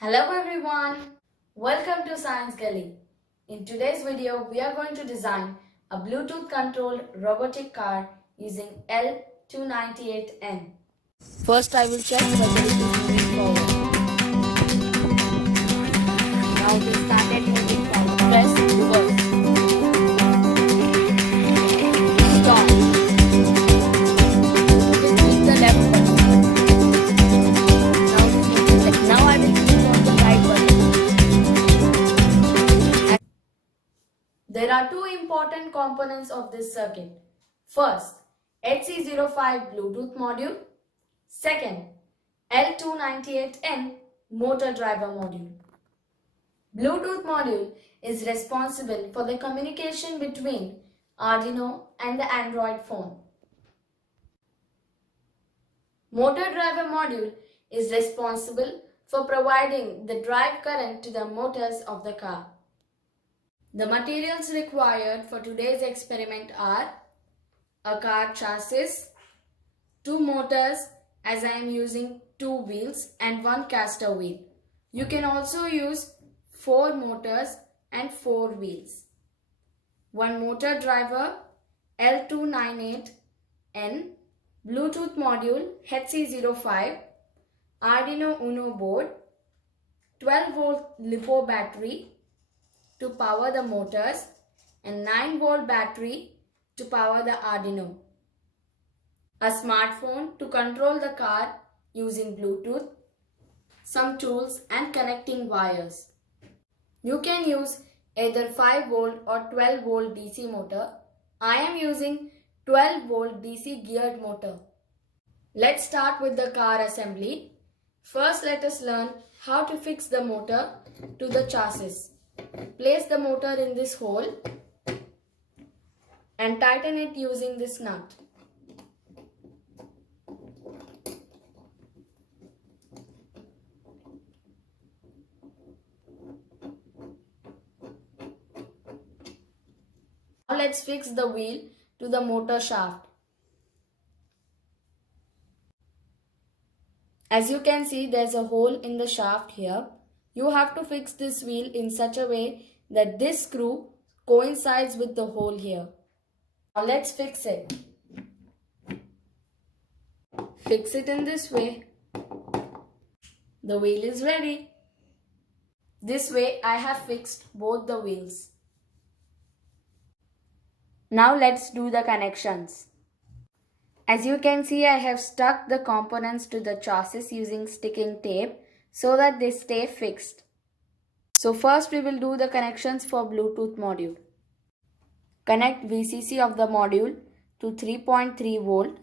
Hello everyone, welcome to Science Gully. In today's video, we are going to design a Bluetooth controlled robotic car using L298N. First I will check whether it is moving forward. Now it is started moving forward. Press reverse. Stop. Click the left button. Now I will click on the right button. There are two important components of this circuit. First, HC05 Bluetooth module. Second, L298N motor driver module. Bluetooth module is responsible for the communication between Arduino and the Android phone. Motor driver module is responsible for providing the drive current to the motors of the car. The materials required for today's experiment are a car chassis, two motors as I am using two wheels and one caster wheel. You can also use 4 motors and 4 wheels. One motor driver L298N, Bluetooth module HC05, Arduino Uno board, 12 volt LiPo battery to power the motors and 9 volt battery to power the Arduino. A smartphone to control the car using Bluetooth, some tools and connecting wires. You can use either 5 volt or 12 volt DC motor. I am using 12 volt DC geared motor. Let's start with the car assembly. First, let us learn how to fix the motor to the chassis. Place the motor in this hole and tighten it using this nut. Now let's fix the wheel to the motor shaft. As you can see, there's a hole in the shaft here. You have to fix this wheel in such a way that this screw coincides with the hole here. Now let's fix it. Fix it in this way. The wheel is ready. This way I have fixed both the wheels. Now let's do the connections. As you can see, I have stuck the components to the chassis using sticking tape so that they stay fixed. So first we will do the connections for Bluetooth module. Connect VCC of the module to 3.3 volt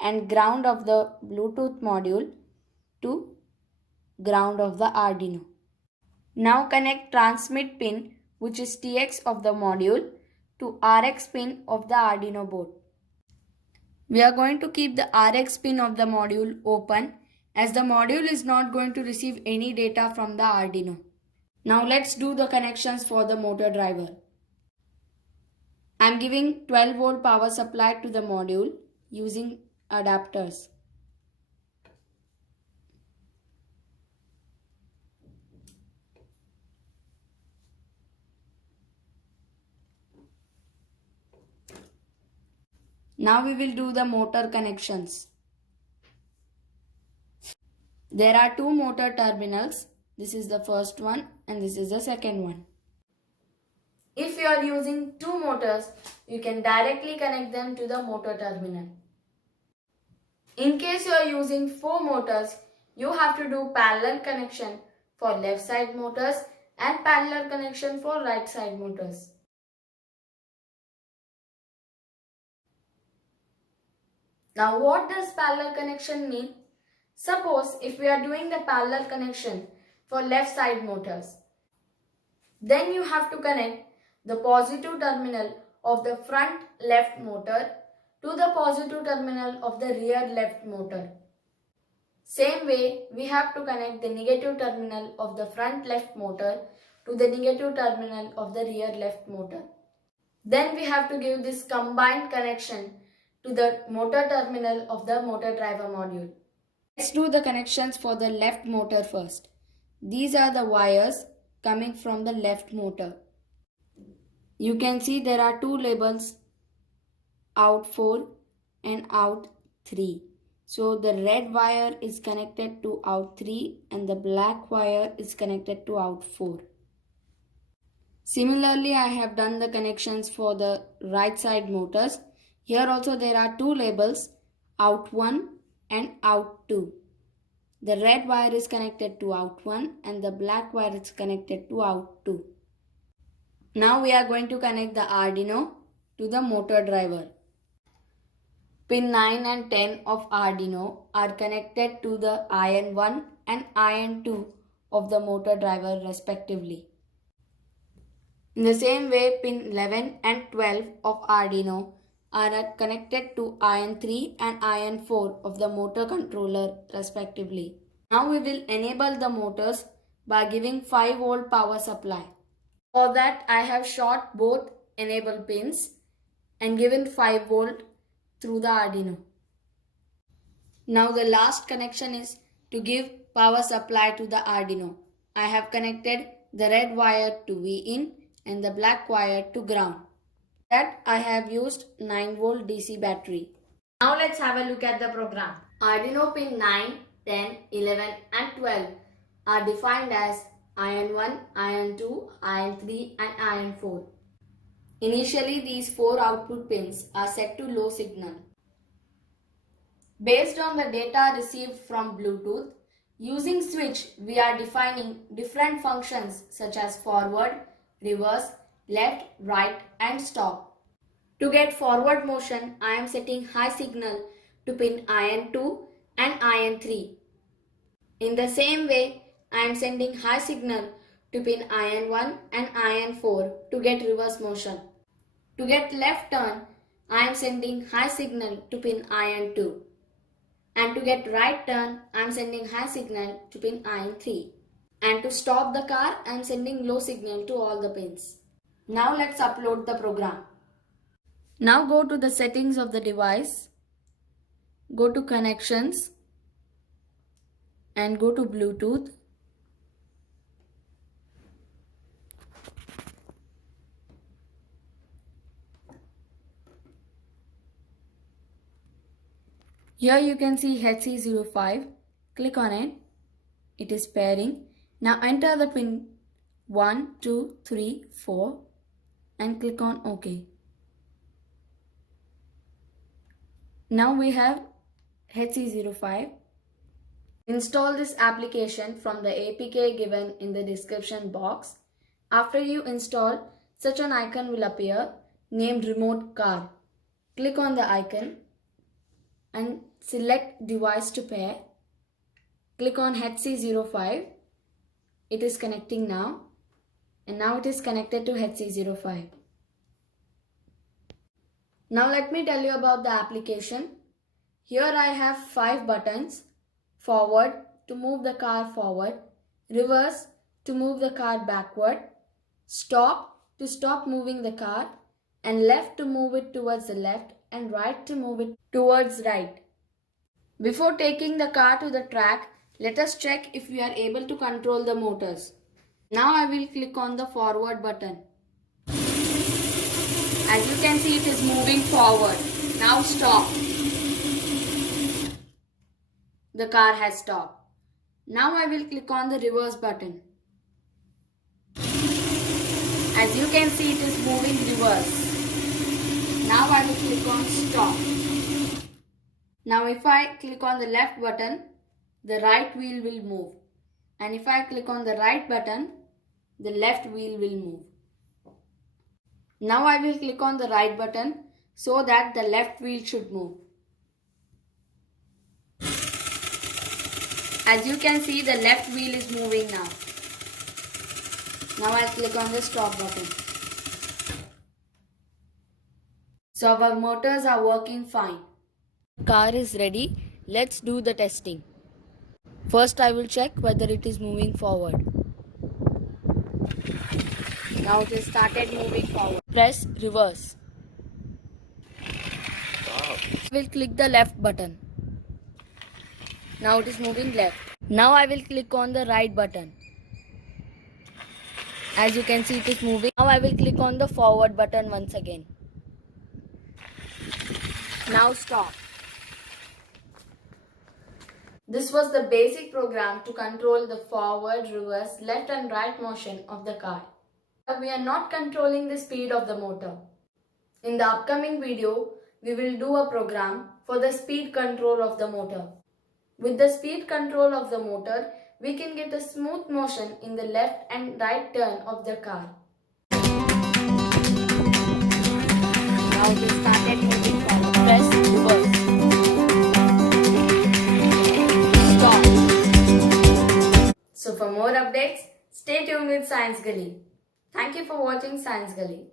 and ground of the Bluetooth module to ground of the Arduino. Now connect transmit pin, which is TX of the module, to RX pin of the Arduino board. We are going to keep the RX pin of the module open as the module is not going to receive any data from the Arduino. Now let's do the connections for the motor driver. I am giving 12 volt power supply to the module using adapters. Now we will do the motor connections. There are two motor terminals. This is the first one and this is the second one. If you are using two motors, you can directly connect them to the motor terminal. In case you are using 4 motors, you have to do parallel connection for left side motors and parallel connection for right side motors. Now what does parallel connection mean? Suppose if we are doing the parallel connection for left side motors, then you have to connect the positive terminal of the front left motor to the positive terminal of the rear left motor. Same way, we have to connect the negative terminal of the front left motor to the negative terminal of the rear left motor. Then we have to give this combined connection to the motor terminal of the motor driver module. Let's do the connections for the left motor first. These are the wires coming from the left motor. You can see there are two labels, out 4 and out 3. So the red wire is connected to out 3 and the black wire is connected to out 4. Similarly, I have done the connections for the right side motors. Here also there are two labels, out 1 and out 2. The red wire is connected to out 1 and the black wire is connected to out 2. Now we are going to connect the Arduino to the motor driver. Pin 9 and 10 of Arduino are connected to the iron 1 and iron 2 of the motor driver respectively. In the same way, pin 11 and 12 of Arduino are connected to iron 3 and iron 4 of the motor controller respectively. Now we will enable the motors by giving 5-volt power supply. For that I have short both enable pins and given 5 volt through the Arduino. Now the last connection is to give power supply to the Arduino. I have connected the red wire to Vin and the black wire to ground. That I have used 9 volt DC battery. Now let's have a look at the program. Arduino pin 9, 10, 11 and 12 are defined as iron 1, iron 2, iron 3 and iron 4. Initially these 4 output pins are set to low signal. Based on the data received from Bluetooth, using switch we are defining different functions such as forward, reverse, left, right and stop. To get forward motion, I am setting high signal to pin iron 2 and iron 3. In the same way, I am sending high signal to pin iron 1 and iron 4 to get reverse motion. To get left turn, I am sending high signal to pin iron 2. And to get right turn, I am sending high signal to pin iron 3. And to stop the car, I am sending low signal to all the pins. Now let's upload the program. Now go to the settings of the device. Go to connections and go to Bluetooth. Here you can see HC05. Click on it. It is pairing. Now enter the pin 1, 2, 3, 4 and click on OK. Now we have HC05. Install this application from the APK given in the description box. After you install, such an icon will appear named Remote Car. Click on the icon and select device to pair. Click on HC05. It is connecting now and now it is connected to HC05. Now let me tell you about the application. Here I have 5 buttons. Forward to move the car forward, reverse to move the car backward, stop to stop moving the car, and left to move it towards the left and right to move it towards right. Before taking the car to the track, let us check if we are able to control the motors. Now I will click on the forward button. As you can see, it is moving forward. Now stop. The car has stopped. Now I will click on the reverse button. As you can see, it is moving reverse. Now I will click on stop. Now if I click on the left button, the right wheel will move. And if I click on the right button, the left wheel will move. Now I will click on the right button so that the left wheel should move. As you can see, the left wheel is moving now. Now I'll click on the stop button. So our motors are working fine. Car is ready. Let's do the testing. First I will check whether it is moving forward. Now it has started moving forward. Press reverse. I will click the left button. Now it is moving left. Now I will click on the right button. As you can see, it is moving. Now I will click on the forward button once again. Now stop. This was the basic program to control the forward, reverse, left and right motion of the car. We are not controlling the speed of the motor. In the upcoming video, we will do a program for the speed control of the motor. With the speed control of the motor, we can get a smooth motion in the left and right turn of the car. Now we started moving forward. Press reverse. Stop. So for more updates, stay tuned with Science Gully. Thank you for watching Science Gully.